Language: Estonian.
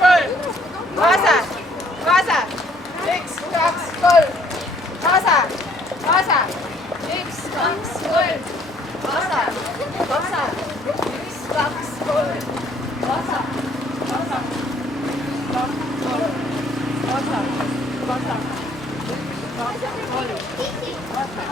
kolm. Vase, vase. üks, kaks, kolm. Vase, vase. üks, kaks, kolm. Vase, vase. üks, kaks, kolm. Vase, vase. kaks, kolm. Vase, vase. üks, kaks, kolm. Vase, vase.